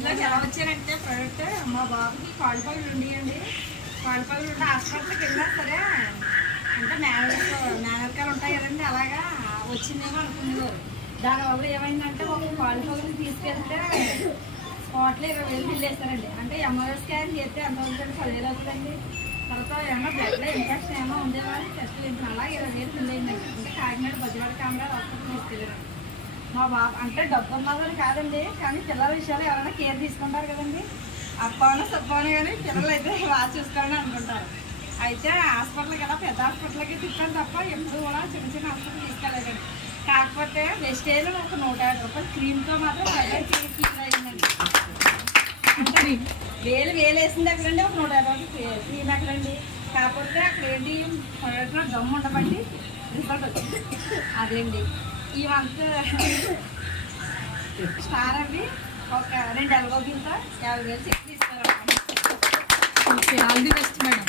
ఇంట్లోకి ఎలా వచ్చారంటే ప్రోడక్ట్ మా బాబుకి కాళ్ళు పగులు ఉండేయండి. కాళ్ళు పగులు ఉండి హాస్పిటల్కి వెళ్ళినా సరే అంటే మేనర్ మేనర్కాలు ఉంటాయి కదండి అలాగా వచ్చిందేమో అనుకున్నారు. దానివల్ల ఏమైందంటే ఒక కాళ్ళు పగులు తీసుకెళ్తే స్పాట్లో ఇరవై వేలు వెళ్ళేస్తారండి అంటే ఎంఆర్ఐ స్కాన్ చేస్తే ఎంత అవుతుంది పదివేలు అవుతుందండి. తర్వాత ఏమన్నా బ్లడ్లో ఇన్ఫెక్షన్ ఏమో ఉండేవాళ్ళు టెస్ట్ చేసిన అలా ఇరవై వేలు బిల్ అయిందండి అంటే కాకినాడ బజ్జవాడ కెమెరా హాస్పిటల్ తీసుకెళ్ళారు మా బాబు అంటే డబ్బు ఉన్నదని కాదండి కానీ పిల్లల విషయాలు ఎవరైనా కేర్ తీసుకుంటారు కదండి. అప్పవన సప్పవన కానీ పిల్లలు అయితే బాగా చూసుకోవాలని అనుకుంటారు. అయితే హాస్పిటల్కి ఎలా పెద్ద హాస్పిటల్కి తిప్పాను తప్ప ఎప్పుడు కూడా చిన్న చిన్న హాస్పిటల్ తీసుకెళ్ళలేదండి కాకపోతే వెస్టేజ్ ఒక నూట యాభై రూపాయలు క్రీమ్తో మాత్రం అబ్బాయికి ఫీల్ అయిందండి. అంటే వేలు వేలు వేసింది ఎక్కడండి? ఒక నూట యాభై రూపాయలు క్రీమ్ ఎక్కడండి? కాకపోతే అక్కడ ఏంటి ప్రొడక్ట్లో దమ్ము ఉండబట్టి రిజల్ట్ వచ్చింది. అదేండి ఈ మంత్ స్టార్ అవి ఒక రెండు ఎల్గోబీలతో యాభై వేలు cheque okay all the best madam